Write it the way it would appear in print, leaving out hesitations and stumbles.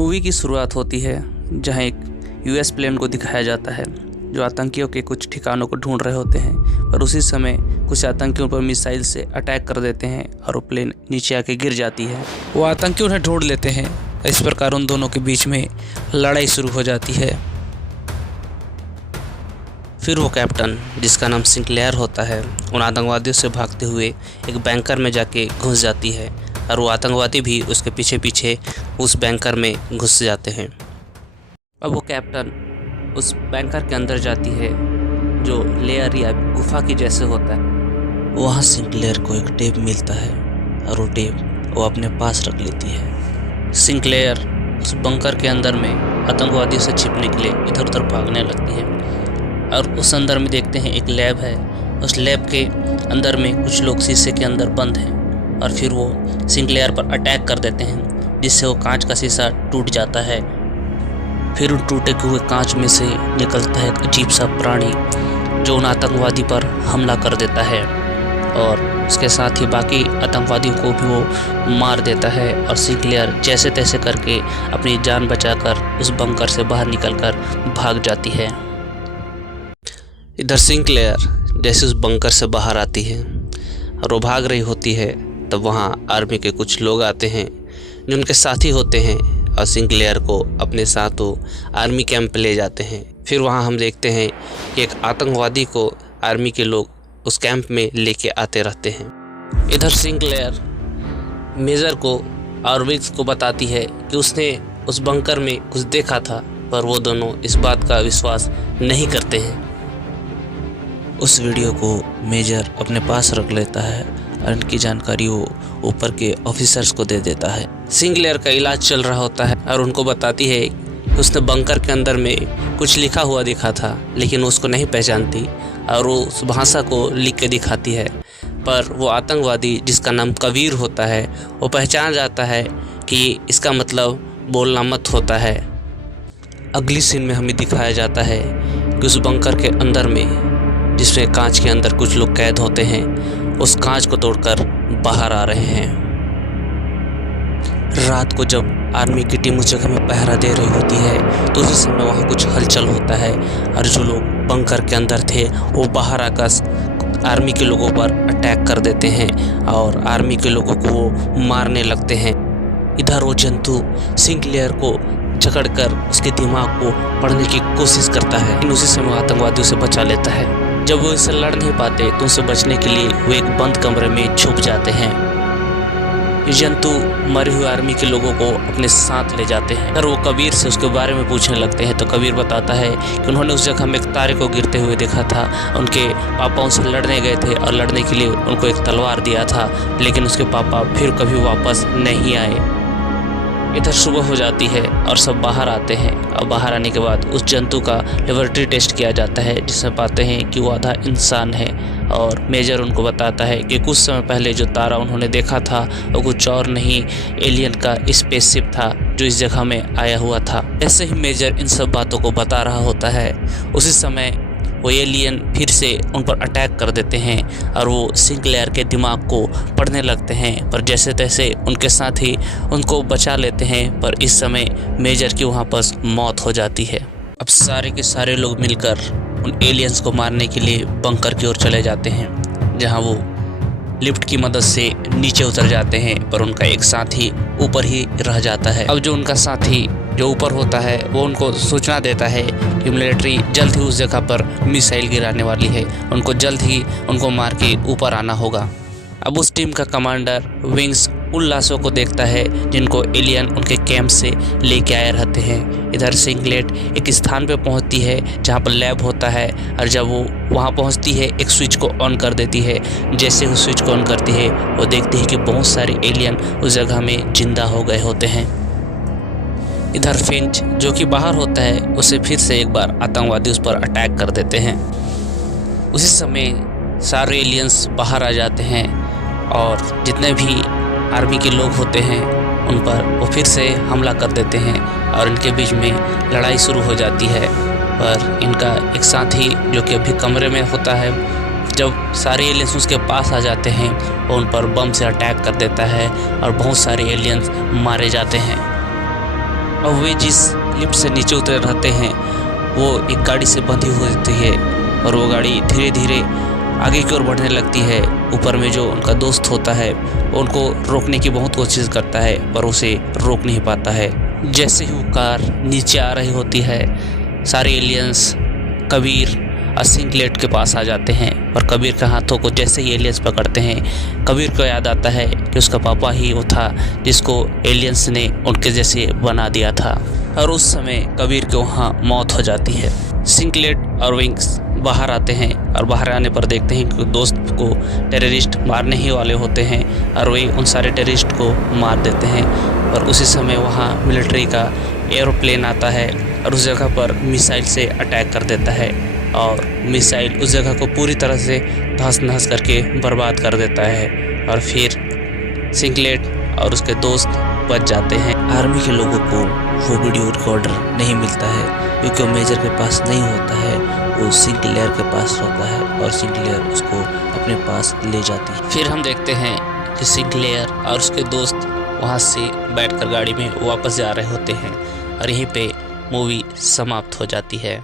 Movie की शुरुआत होती है जहां एक यूएस प्लेन को दिखाया जाता है जो आतंकियों के कुछ ठिकानों को ढूंढ रहे होते हैं, पर उसी समय कुछ आतंकियों पर मिसाइल से अटैक कर देते हैं और वो प्लेन नीचे आके गिर जाती है। वो आतंकी उन्हें ढूंढ लेते हैं। इस प्रकार उन दोनों के बीच में लड़ाई शुरू हो जाती है। फिर वो कैप्टन, जिसका नाम सिंक्लेयर होता है, उन आतंकवादियों से भागते हुए एक बैंकर में जाके घुस जाती है और वो आतंकवादी भी उसके पीछे पीछे उस बैंकर में घुस जाते हैं। अब वो कैप्टन उस बैंकर के अंदर जाती है जो लेयर या गुफा की जैसे होता है। वहाँ सिंक्लेयर को एक टेप मिलता है और वो टेप वो अपने पास रख लेती है। सिंक्लेयर उस बंकर के अंदर में आतंकवादियों से छिपने के लिए इधर उधर भागने लगती है और उस अंदर में देखते हैं एक लैब है। उस लैब के अंदर में कुछ लोग शीशे के अंदर बंद हैं और फिर वो सिंक्लेयर पर अटैक कर देते हैं, जिससे वो कांच का शीशा टूट जाता है। फिर उन टूटे हुए कांच में से निकलता है एक अजीब सा प्राणी जो उन आतंकवादी पर हमला कर देता है और उसके साथ ही बाकी आतंकवादियों को भी वो मार देता है। और सिंक्लेयर जैसे तैसे करके अपनी जान बचाकर उस बंकर से बाहर निकलकर भाग जाती है। इधर सिंक्लेयर जैसे उस बंकर से बाहर आती है और वो भाग रही होती है, तब वहाँ आर्मी के कुछ लोग आते हैं जो उनके साथी होते हैं और सिंक्लेयर को अपने साथ वो आर्मी कैंप ले जाते हैं। फिर वहाँ हम देखते हैं कि एक आतंकवादी को आर्मी के लोग उस कैंप में लेके आते रहते हैं। इधर सिंक्लेयर मेजर को और विक्स को बताती है कि उसने उस बंकर में कुछ देखा था, पर वो दोनों इस बात का विश्वास नहीं करते हैं। उस वीडियो को मेजर अपने पास रख लेता है और इनकी जानकारी वो ऊपर के ऑफिसर्स को दे देता है। सिंक्लेयर का इलाज चल रहा होता है और उनको बताती है कि उसने बंकर के अंदर में कुछ लिखा हुआ दिखा था, लेकिन उसको नहीं पहचानती और वो उस भाषा को लिख के दिखाती है। पर वो आतंकवादी, जिसका नाम कबीर होता है, वो पहचान जाता है कि इसका मतलब बोलना मत होता है। अगली सीन में हमें दिखाया जाता है कि उस बंकर के अंदर में, जिसमें कांच के अंदर कुछ लोग कैद होते हैं, उस कांच को तोड़कर बाहर आ रहे हैं। रात को जब आर्मी की टीम उस जगह में पहरा दे रही होती है तो उसी समय वहाँ कुछ हलचल होता है और जो लोग बंकर के अंदर थे वो बाहर आकर आर्मी के लोगों पर अटैक कर देते हैं और आर्मी के लोगों को वो मारने लगते हैं। इधर वो जंतु सिंक्लेयर को जकड़कर उसके दिमाग को पढ़ने की कोशिश करता है, लेकिन उसी समय आतंकवादियों से बचा लेता है। जब वो इससे लड़ नहीं पाते तो उससे बचने के लिए वो एक बंद कमरे में छुप जाते हैं। ये जंतु मरे हुए आर्मी के लोगों को अपने साथ ले जाते हैं। अगर वो कबीर से उसके बारे में पूछने लगते हैं तो कबीर बताता है कि उन्होंने उस जगह में एक तारे को गिरते हुए देखा था। उनके पापा उनसे लड़ने गए थे और लड़ने के लिए उनको एक तलवार दिया था, लेकिन उसके पापा फिर कभी वापस नहीं आए। इधर सुबह हो जाती है और सब बाहर आते हैं और बाहर आने के बाद उस जंतु का लेबोरेटरी टेस्ट किया जाता है, जिसमें पाते हैं कि वो आधा इंसान है। और मेजर उनको बताता है कि कुछ समय पहले जो तारा उन्होंने देखा था वो कुछ और नहीं, एलियन का स्पेसशिप था जो इस जगह में आया हुआ था। ऐसे ही मेजर इन सब बातों को बता रहा होता है, उसी समय वो एलियन फिर से उन पर अटैक कर देते हैं और वो सिंक्लेयर के दिमाग को पढ़ने लगते हैं, पर जैसे तैसे उनके साथ ही उनको बचा लेते हैं। पर इस समय मेजर की वहाँ पर मौत हो जाती है। अब सारे के सारे लोग मिलकर उन एलियंस को मारने के लिए बंकर की ओर चले जाते हैं, जहाँ वो लिफ्ट की मदद से नीचे उतर जाते हैं, पर उनका एक साथी ऊपर ही रह जाता है। अब जो उनका साथी जो ऊपर होता है वो उनको सूचना देता है कि मिलिट्री जल्द ही उस जगह पर मिसाइल गिराने वाली है, उनको जल्द ही उनको मार के ऊपर आना होगा। अब उस टीम का कमांडर विंग्स उन लाशों को देखता है जिनको एलियन उनके कैंप से लेके आए रहते हैं। इधर सिंक्लेयर एक स्थान पे पहुंचती है जहां पर लैब होता है और जब वो वहां पहुंचती है एक स्विच को ऑन कर देती है। जैसे उस स्विच को ऑन करती है वो देखती है कि बहुत सारे एलियन उस जगह में जिंदा हो गए होते हैं। इधर फिंच, जो कि बाहर होता है, उसे फिर से एक बार आतंकवादी उस पर अटैक कर देते हैं। उसी समय सारे एलियंस बाहर आ जाते हैं और जितने भी आर्मी के लोग होते हैं उन पर वो फिर से हमला कर देते हैं और इनके बीच में लड़ाई शुरू हो जाती है। पर इनका एक साथी जो कि अभी कमरे में होता है, जब सारे एलियंस उसके पास आ जाते हैं वो उन पर बम से अटैक कर देता है और बहुत सारे एलियंस मारे जाते हैं। और वे जिस लिफ्ट से नीचे उतरे रहते हैं वो एक गाड़ी से बंधी हुई होती है और वो गाड़ी धीरे धीरे आगे की ओर बढ़ने लगती है। ऊपर में जो उनका दोस्त होता है वो उनको रोकने की बहुत कोशिश करता है पर उसे रोक नहीं पाता है। जैसे ही वो कार नीचे आ रही होती है सारे एलियंस कबीर और सिंकलेट के पास आ जाते हैं और कबीर के हाथों को जैसे ही एलियंस पकड़ते हैं कबीर को याद आता है कि उसका पापा ही वो था जिसको एलियंस ने उनके जैसे बना दिया था और उस समय कबीर के वहाँ मौत हो जाती है। सिंकलेट और विंग्स बाहर आते हैं और बाहर आने पर देखते हैं कि दोस्त को टेररिस्ट मारने ही वाले होते हैं और वे उन सारे टेररिस्ट को मार देते हैं। और उसी समय वहाँ मिलिट्री का एरोप्लेन आता है और उस जगह पर मिसाइल से अटैक कर देता है और मिसाइल उस जगह को पूरी तरह से तहस नहस करके बर्बाद कर देता है और फिर सिंकलेट और उसके दोस्त बच जाते हैं। आर्मी के लोगों को वो वीडियो रिकॉर्डर नहीं मिलता है क्योंकि वो मेजर के पास नहीं होता है, वो सिंक्लेयर के पास होता है और सिंक्लेयर उसको अपने पास ले जाती है। फिर हम देखते हैं कि सिंक्लेयर और उसके दोस्त वहाँ से बैठकर गाड़ी में वापस जा रहे होते हैं और यहीं पे मूवी समाप्त हो जाती है।